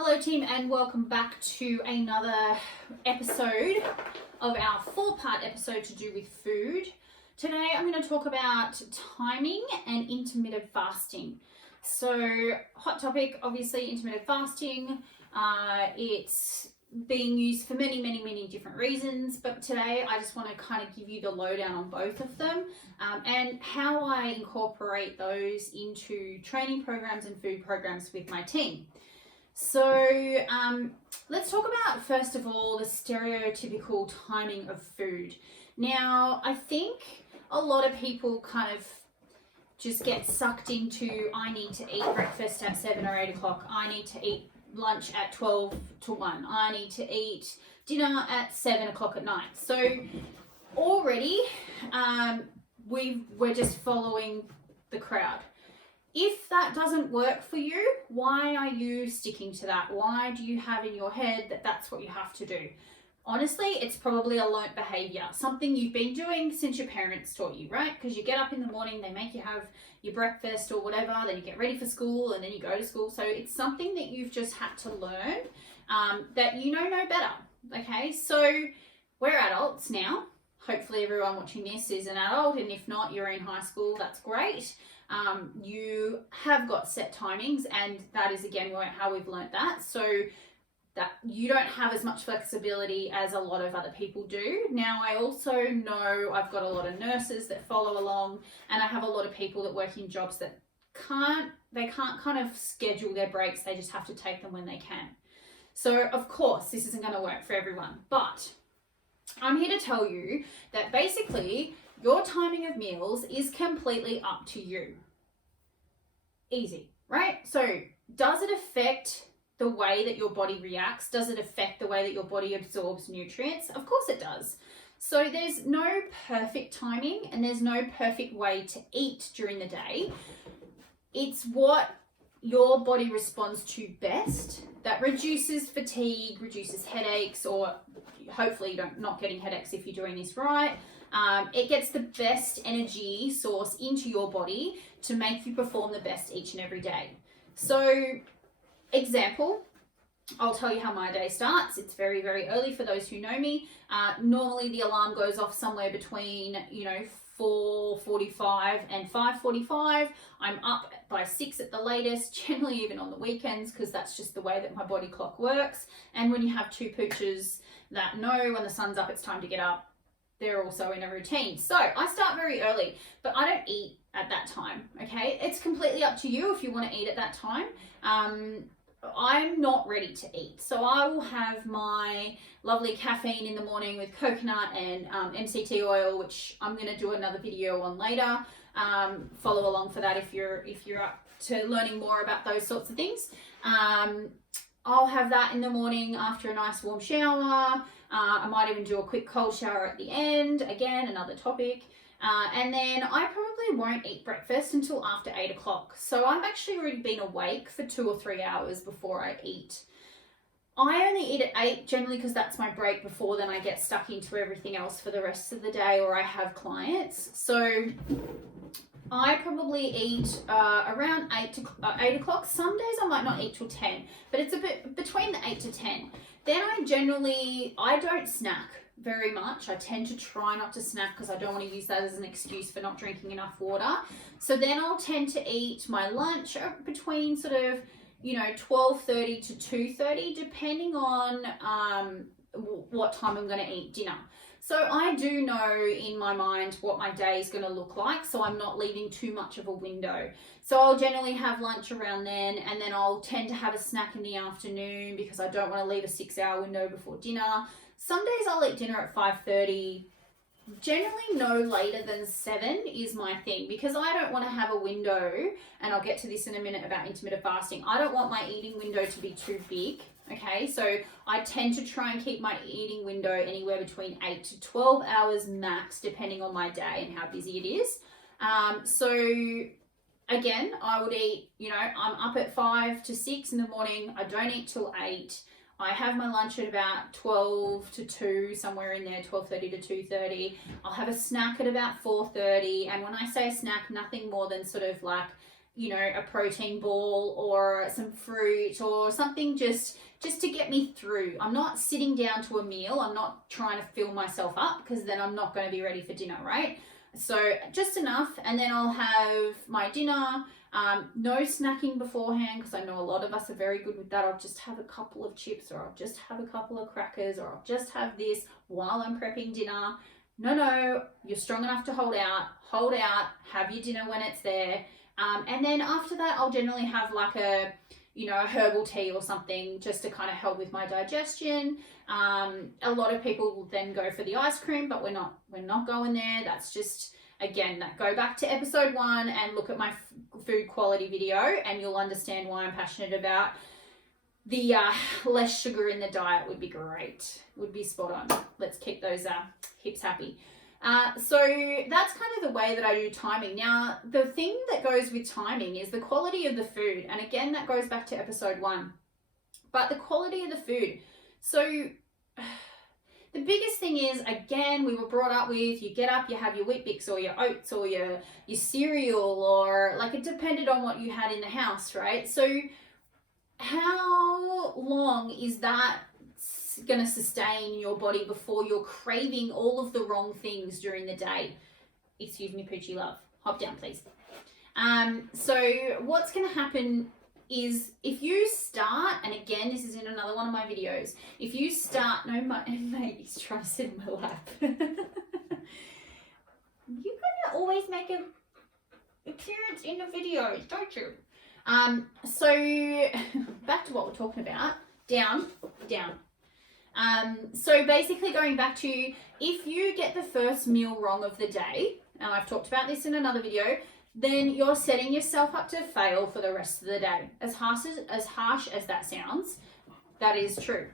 Hello team, and welcome back to another episode of our 4-part episode to do with food. Today I'm going to talk about timing and intermittent fasting. So hot topic, obviously, intermittent fasting. It's being used for many different reasons, but today I just want to kind of give you the lowdown on both of them and how I incorporate those into training programs and food programs with my team. So let's talk about, first of all, the stereotypical timing of food. Now, I think a lot of people kind of just get sucked into, I need to eat breakfast at 7 or 8 o'clock. I need to eat lunch at 12 to 1. I need to eat dinner at 7 o'clock at night. So already we're just following the crowd. If that doesn't work for you, why are you sticking to that? Why do you have in your head that that's what you have to do? Honestly, it's probably a learnt behavior, something you've been doing since your parents taught you, right? Because you get up in the morning, they make you have your breakfast or whatever, then you get ready for school and then you go to school. So it's something that you've just had to learn that you know better, okay? So we're adults now. Hopefully everyone watching this is an adult, and if not, you're in high school, that's great. You have got set timings, and that is again how we've learnt that, so that you don't have as much flexibility as a lot of other people do. Now, I also know I've got a lot of nurses that follow along, and I have a lot of people that work in jobs that can't kind of schedule their breaks. They just have to take them when they can. So of course this isn't going to work for everyone, but I'm here to tell you that basically your timing of meals is completely up to you. Easy, right? So does it affect the way that your body reacts? Does it affect the way that your body absorbs nutrients? Of course it does. So there's no perfect timing and there's no perfect way to eat during the day. It's what your body responds to best that reduces fatigue, reduces headaches, or hopefully you're not getting headaches if you're doing this right. It gets the best energy source into your body to make you perform the best each and every day. So, example, I'll tell you how my day starts. It's very early for those who know me. Normally the alarm goes off somewhere between 4:45 and 5:45. I'm up by 6 at the latest, generally even on the weekends, because that's just the way that my body clock works. And when you have two pooches that know when the sun's up it's time to get up, they're also in a routine. So I start very early, but I don't eat at that time, okay? It's completely up to you if you want to eat at that time. I'm not ready to eat, so I will have my lovely caffeine in the morning with coconut and MCT oil, which I'm going to do another video on later. Follow along for that if you're up to learning more about those sorts of things. I'll have that in the morning after a nice warm shower. I might even do a quick cold shower at the end. Again, another topic. And then I probably won't eat breakfast until after 8 o'clock. So I've actually already been awake for 2 or 3 hours before I eat. I only eat at 8 generally because that's my break before then I get stuck into everything else for the rest of the day, or I have clients. So I probably eat around 8 o'clock. Some days I might not eat till 10, but it's a bit between the 8 to 10. Then I don't snack very much. I tend to try not to snack because I don't want to use that as an excuse for not drinking enough water. So then I'll tend to eat my lunch between sort of 12:30 to 2:30, depending on what time I'm going to eat dinner. So I do know in my mind what my day is going to look like, so I'm not leaving too much of a window. So I'll generally have lunch around then, and then I'll tend to have a snack in the afternoon because I don't want to leave a 6-hour window before dinner. Some days I'll eat dinner at 5:30. Generally no later than 7 is my thing, because I don't want to have a window, and I'll get to this in a minute about intermittent fasting. I don't want my eating window to be too big. Okay, so I tend to try and keep my eating window anywhere between 8 to 12 hours max, depending on my day and how busy it is. So again, I would eat, I'm up at 5 to 6 in the morning. I don't eat till 8. I have my lunch at about 12 to 2, somewhere in there, 12:30 to 2:30. I'll have a snack at about 4:30. And when I say snack, nothing more than sort of like you know, a protein ball or some fruit or something just to get me through. I'm not sitting down to a meal. I'm not trying to fill myself up, because then I'm not going to be ready for dinner, right? So just enough, and then I'll have my dinner. No snacking beforehand, because I know a lot of us are very good with that. I'll just have a couple of chips, or I'll just have a couple of crackers, or I'll just have this while I'm prepping dinner. No, you're strong enough to hold out, have your dinner when it's there. And then after that, I'll generally have like a herbal tea or something, just to kind of help with my digestion. A lot of people will then go for the ice cream, but we're not going there. That's just, again, go back to episode 1 and look at my food quality video, and you'll understand why I'm passionate about the less sugar in the diet. Would be great, would be spot on. Let's keep those hips happy. So that's kind of the way that I do timing. Now, the thing that goes with timing is the quality of the food. And again, that goes back to episode 1. But the quality of the food. So the biggest thing is, again, we were brought up with, you get up, you have your Weet-Bix or your oats or your cereal, or like, it depended on what you had in the house, right? So how long is that going to sustain your body before you're craving all of the wrong things during the day? Excuse me, Poochie love, hop down please. So what's going to happen is, if you start, and again, this is in another one of my videos, if you start, no, my mate, he's trying to sit in my lap. You're gonna always make an appearance in the videos, don't you? So back to what we're talking about. Down. So basically, going back to, if you get the first meal wrong of the day, and I've talked about this in another video, then you're setting yourself up to fail for the rest of the day. As harsh as that sounds, that is true.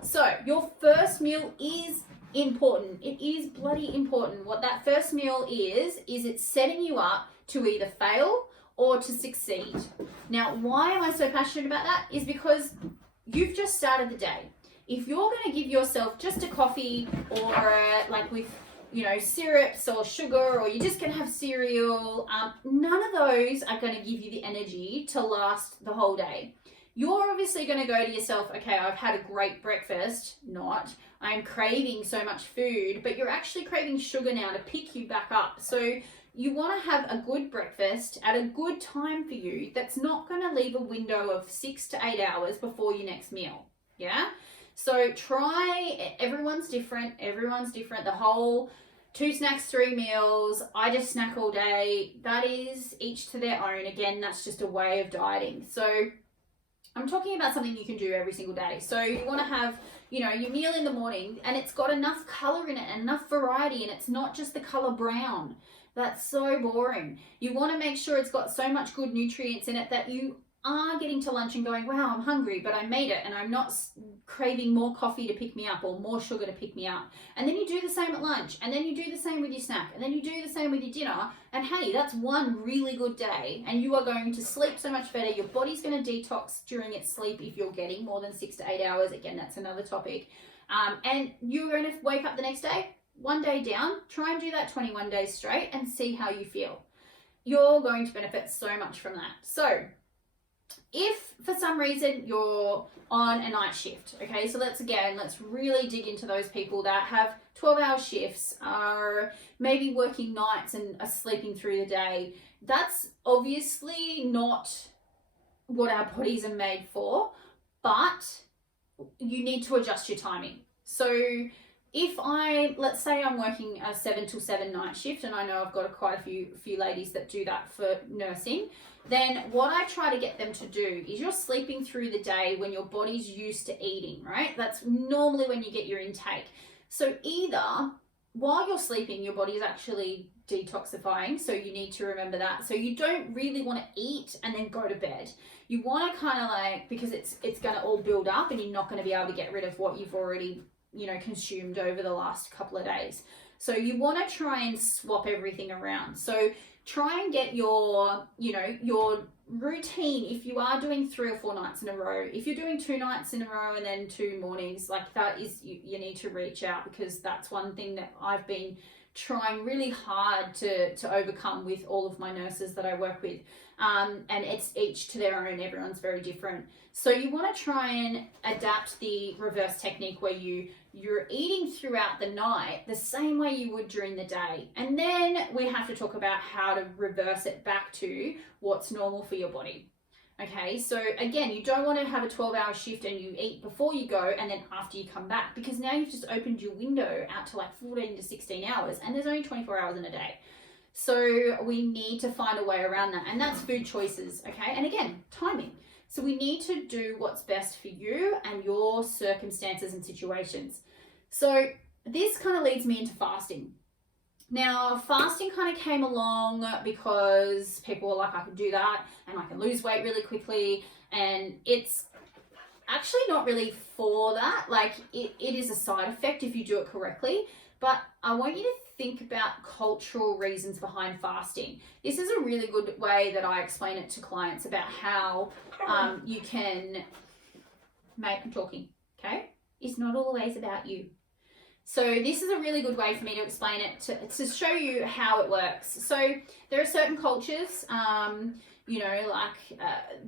So your first meal is important. It is bloody important. What that first meal is it's setting you up to either fail or to succeed. Now, why am I so passionate about that? Is because you've just started the day. If you're going to give yourself just a coffee, or like with, syrups or sugar, or you're just going to have cereal, none of those are going to give you the energy to last the whole day. You're obviously going to go to yourself, okay, I've had a great breakfast, I'm craving so much food, but you're actually craving sugar now to pick you back up. So you want to have a good breakfast at a good time for you, that's not going to leave a window of 6 to 8 hours before your next meal. Yeah? So everyone's different. The whole 2 snacks, 3 meals, I just snack all day, that is each to their own. Again, that's just a way of dieting. So I'm talking about something you can do every single day. So you want to have, your meal in the morning, and it's got enough color in it and enough variety, and it's not just the color brown. That's so boring. You want to make sure it's got so much good nutrients in it that you are getting to lunch and going, wow, I'm hungry, but I made it, and I'm not craving more coffee to pick me up or more sugar to pick me up. And then you do the same at lunch, and then you do the same with your snack, and then you do the same with your dinner. And hey, that's one really good day, and you are going to sleep so much better. Your body's going to detox during its sleep if you're getting more than 6 to 8 hours. Again, that's another topic. And you're going to wake up the next day, one day down. Try and do that 21 days straight and see how you feel. You're going to benefit so much from that. So if for some reason you're on a night shift, okay, so let's really dig into those people that have 12-hour shifts, are maybe working nights and are sleeping through the day. That's obviously not what our bodies are made for, but you need to adjust your timing. So if let's say I'm working a 7 till 7 night shift, and I know I've got quite a few ladies that do that for nursing, then what I try to get them to do is, you're sleeping through the day when your body's used to eating, right? That's normally when you get your intake. So either while you're sleeping, your body is actually detoxifying, so you need to remember that. So you don't really want to eat and then go to bed. You want to kind of because it's going to all build up, and you're not going to be able to get rid of what you've already consumed over the last couple of days. So you want to try and swap everything around. So try and get your routine. If you are doing 3 or 4 nights in a row, if you're doing 2 nights in a row and then 2 mornings, like that is, you need to reach out, because that's one thing that I've been trying really hard to overcome with all of my nurses that I work with. And it's each to their own, everyone's very different. So you want to try and adapt the reverse technique where you're eating throughout the night the same way you would during the day. And then we have to talk about how to reverse it back to what's normal for your body. Okay, so again, you don't want to have a 12-hour shift and you eat before you go and then after you come back, because now you've just opened your window out to like 14 to 16 hours and there's only 24 hours in a day. So we need to find a way around that, and that's food choices, okay? And again, timing. So we need to do what's best for you and your circumstances and situations. So this kind of leads me into fasting. Now, fasting kind of came along because people were like, I can do that and I can lose weight really quickly. And it's actually not really for that. Like it is a side effect if you do it correctly. But I want you to think about cultural reasons behind fasting. This is a really good way that I explain it to clients about how you can make them talking, okay? It's not always about you. So this is a really good way for me to explain it, to show you how it works. So there are certain cultures,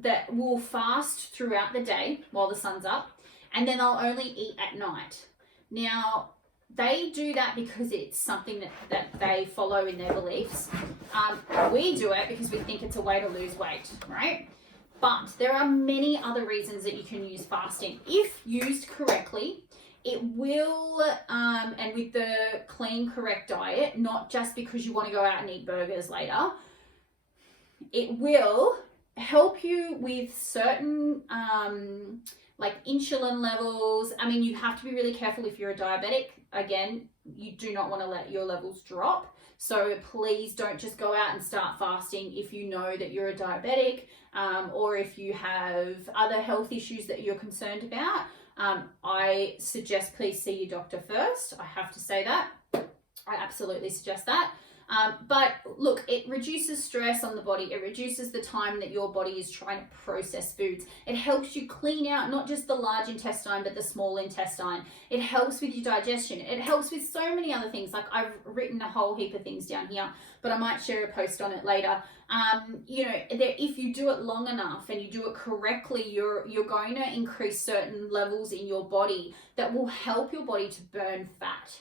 that will fast throughout the day while the sun's up, and then they'll only eat at night. Now, they do that because it's something that they follow in their beliefs. We do it because we think it's a way to lose weight, right? But there are many other reasons that you can use fasting. If used correctly, it will, and with the clean, correct diet, not just because you want to go out and eat burgers later, it will help you with certain, like insulin levels. I mean, you have to be really careful if you're a diabetic. Again, you do not want to let your levels drop. So please don't just go out and start fasting if you know that you're a diabetic, or if you have other health issues that you're concerned about. I suggest please see your doctor first. I have to say that. I absolutely suggest that. But look, it reduces stress on the body. It reduces the time that your body is trying to process foods. It helps you clean out not just the large intestine, but the small intestine. It helps with your digestion. It helps with so many other things. Like I've written a whole heap of things down here, but I might share a post on it later. If you do it long enough and you do it correctly, you're going to increase certain levels in your body that will help your body to burn fat.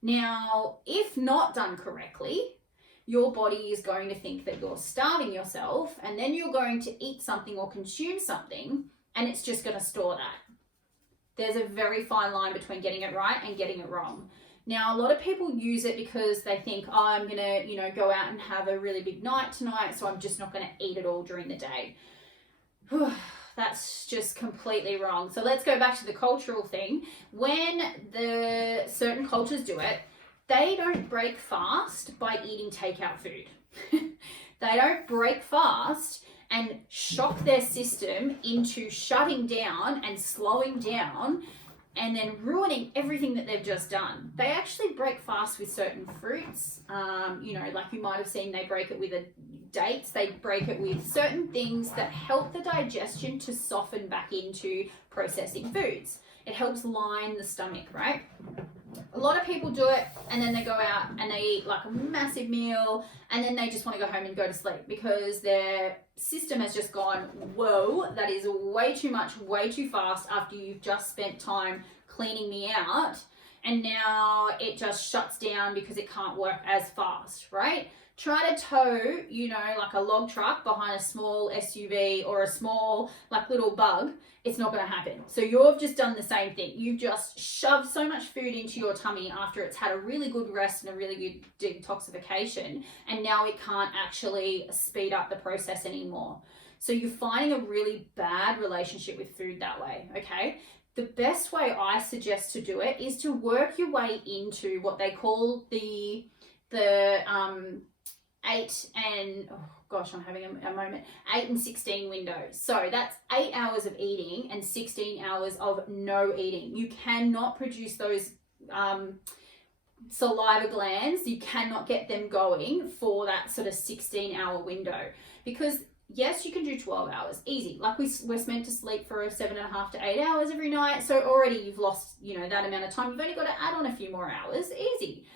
Now, if not done correctly, your body is going to think that you're starving yourself, and then you're going to eat something or consume something, and it's just going to store that. There's a very fine line between getting it right and getting it wrong. Now, a lot of people use it because they think, oh, I'm going to, go out and have a really big night tonight, so I'm just not going to eat it all during the day. That's just completely wrong. So let's go back to the cultural thing. When the certain cultures do it, they don't break fast by eating takeout food. They don't break fast and shock their system into shutting down and slowing down and then ruining everything that they've just done. They actually break fast with certain fruits. Like you might have seen, they break it with dates. They break it with certain things that help the digestion to soften back into processing foods. It helps line the stomach, right? A lot of people do it and then they go out and they eat like a massive meal and then they just want to go home and go to sleep because their system has just gone, whoa, that is way too much, way too fast after you've just spent time cleaning me out, and now it just shuts down because it can't work as fast, right? Try to tow, like a log truck behind a small SUV or a small, like little bug. It's not going to happen. So you've just done the same thing. You've just shoved so much food into your tummy after it's had a really good rest and a really good detoxification, and now it can't actually speed up the process anymore. So you're finding a really bad relationship with food that way, okay? The best way I suggest to do it is to work your way into what they call the 8 and, oh gosh, I'm having a moment, 8 and 16 windows. So that's 8 hours of eating and 16 hours of no eating. You cannot produce those saliva glands. You cannot get them going for that sort of 16-hour window, because yes, you can do 12 hours, easy. Like we're meant to sleep for 7.5 to 8 hours every night. So already you've lost, that amount of time. You've only got to add on a few more hours, easy.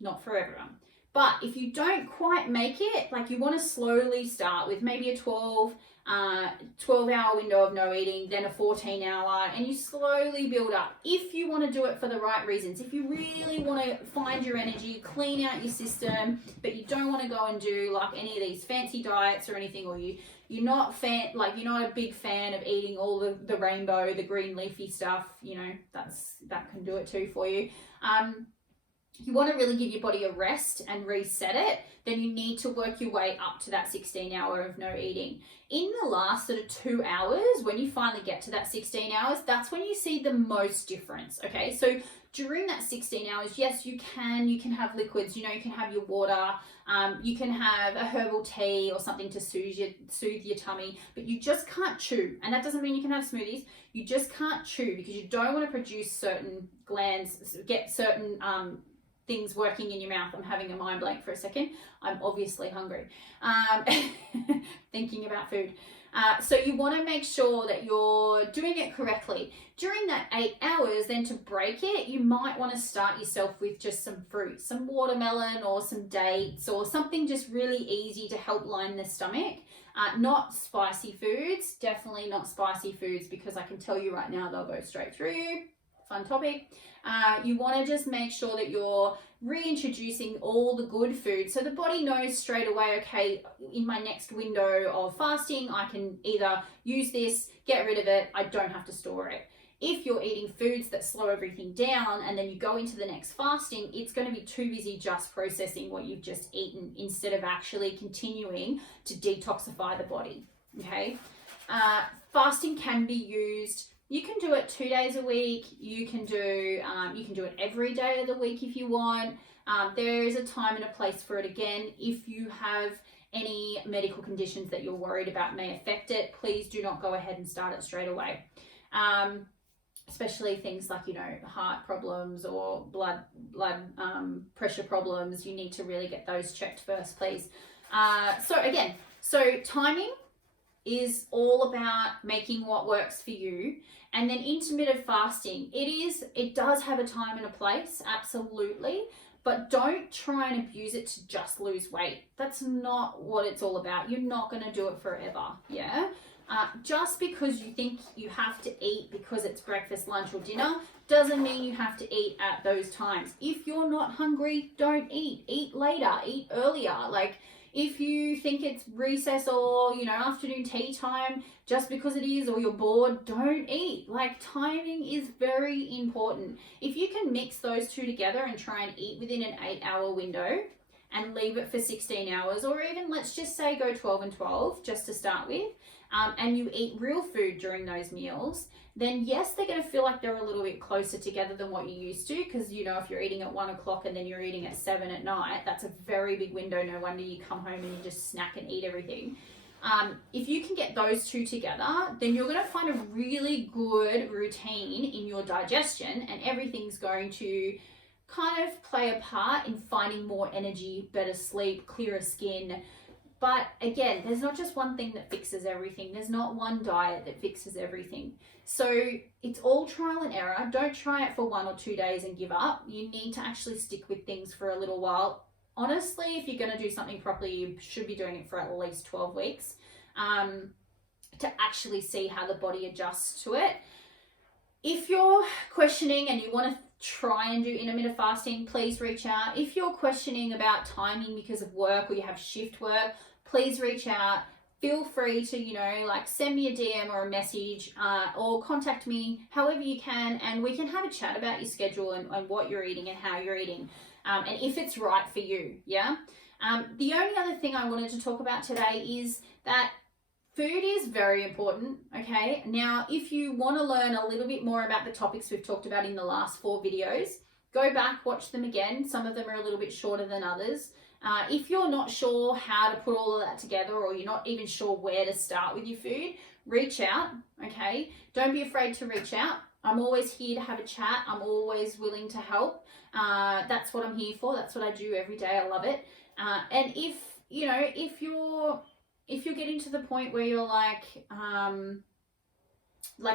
not for everyone. But if you don't quite make it, like you want to slowly start with maybe a 12-hour window of no eating, then a 14-hour, and you slowly build up. If you want to do it for the right reasons, if you really want to find your energy, clean out your system, but you don't want to go and do like any of these fancy diets or anything, or you're not you're not a big fan of eating all the rainbow, the green leafy stuff, you know, that can do it too for you. You want to really give your body a rest and reset it, then you need to work your way up to that 16-hour of no eating. In the last sort of 2 hours, when you finally get to that 16 hours, that's when you see the most difference, okay? So during that 16 hours, yes, you can have liquids, you know, you can have your water, you can have a herbal tea or something to soothe your tummy, but you just can't chew. And that doesn't mean you can have smoothies. You just can't chew because you don't want to produce certain glands, get certain things working in your mouth. I'm having a mind blank for a second. I'm obviously hungry. Thinking about food. So you want to make sure that you're doing it correctly. During that 8 hours, then to break it, you might want to start yourself with just some fruit, some watermelon or some dates or something just really easy to help line the stomach. Not spicy foods, definitely not spicy foods, because I can tell you right now they'll go straight through you. Fun topic. You want to just make sure that you're reintroducing all the good food, so the body knows straight away, okay, in my next window of fasting, I can either use this, get rid of it, I don't have to store it. If you're eating foods that slow everything down and then you go into the next fasting, it's going to be too busy just processing what you've just eaten instead of actually continuing to detoxify the body, okay? Fasting can be used. You can do it 2 days a week. You can do it every day of the week if you want. There is a time and a place for it. Again, if you have any medical conditions that you're worried about may affect it, please do not go ahead and start it straight away. Especially things like, you know, heart problems or blood pressure problems. You need to really get those checked first, please. So timing is all about making what works for you. And then intermittent fasting, it does have a time and a place, absolutely, but don't try and abuse it to just lose weight. That's not what it's all about. You're not going to do it forever, yeah? Just because you think you have to eat because it's breakfast, lunch, or dinner doesn't mean you have to eat at those times. If you're not hungry, don't eat. Eat later, eat earlier. Like, if you think it's recess or, you know, afternoon tea time, just because it is, or you're bored, don't eat. Like, timing is very important. If you can mix those two together and try and eat within an 8-hour window and leave it for 16 hours, or even let's just say go 12 and 12 just to start with, and you eat real food during those meals, then yes, they're going to feel like they're a little bit closer together than what you used to, because, you know, if you're eating at 1 o'clock and then you're eating at 7 at night, that's a very big window. No wonder you come home and you just snack and eat everything. If you can get those two together, then you're going to find a really good routine in your digestion, and everything's going to kind of play a part in finding more energy, better sleep, clearer skin. But again, there's not just one thing that fixes everything. There's not one diet that fixes everything. So it's all trial and error. Don't try it for 1 or 2 days and give up. You need to actually stick with things for a little while. Honestly, if you're going to do something properly, you should be doing it for at least 12 weeks to actually see how the body adjusts to it. If you're questioning and you want to try and do intermittent fasting, please reach out. If you're questioning about timing because of work or you have shift work, please reach out. Feel free to, you know, like send me a DM or a message or contact me however you can, and we can have a chat about your schedule and what you're eating and how you're eating, and if it's right for you, yeah? The only other thing I wanted to talk about today is that food is very important, okay? Now, if you want to learn a little bit more about the topics we've talked about in the last 4 videos, go back, watch them again. Some of them are a little bit shorter than others. If you're not sure how to put all of that together, or you're not even sure where to start with your food, reach out, okay? Don't be afraid to reach out. I'm always here to have a chat. I'm always willing to help. That's what I'm here for. That's what I do every day. I love it. And if you're getting to the point where you're like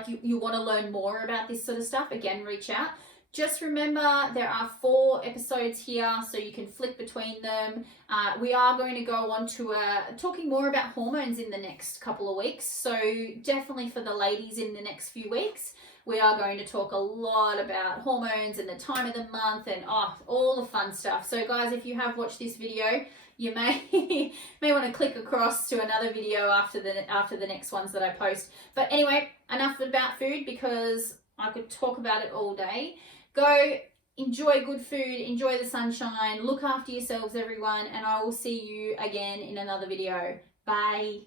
you want to learn more about this sort of stuff, again, reach out. Just remember there are 4 episodes here, so you can flick between them. We are going to go on to talking more about hormones in the next couple of weeks. So definitely for the ladies in the next few weeks, we are going to talk a lot about hormones and the time of the month and all the fun stuff. So guys, if you have watched this video, you may want to click across to another video after the next ones that I post. But anyway, enough about food because I could talk about it all day. Go enjoy good food, enjoy the sunshine, look after yourselves everyone, and I will see you again in another video. Bye.